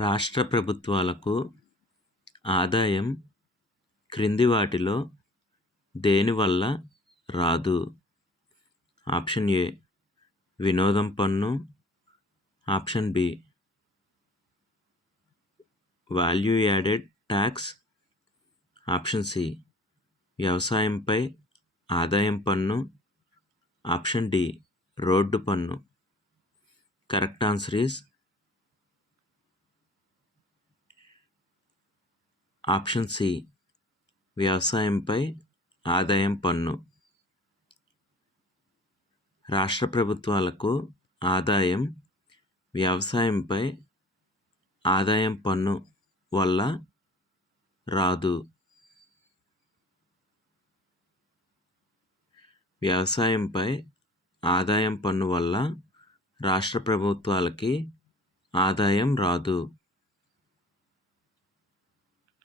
రాష్ట్ర ప్రభుత్వాలకు ఆదాయం క్రింది వాటిలో దేనివల్ల రాదు? ఆప్షన్ ఏ వినోదం పన్ను, option B value added tax, option C వ్యవసాయంపై ఆదాయం పన్ను, ఆప్షన్ డి రోడ్డు పన్ను. Correct answer is option C వ్యవసాయంపై ఆదాయం పన్ను. రాష్ట్ర ప్రభుత్వాలకు ఆదాయం వ్యవసాయంపై ఆదాయం పన్ను వల్ల రాదు. వ్యవసాయంపై ఆదాయం పన్ను వల్ల రాష్ట్ర ప్రభుత్వాలకి ఆదాయం రాదు.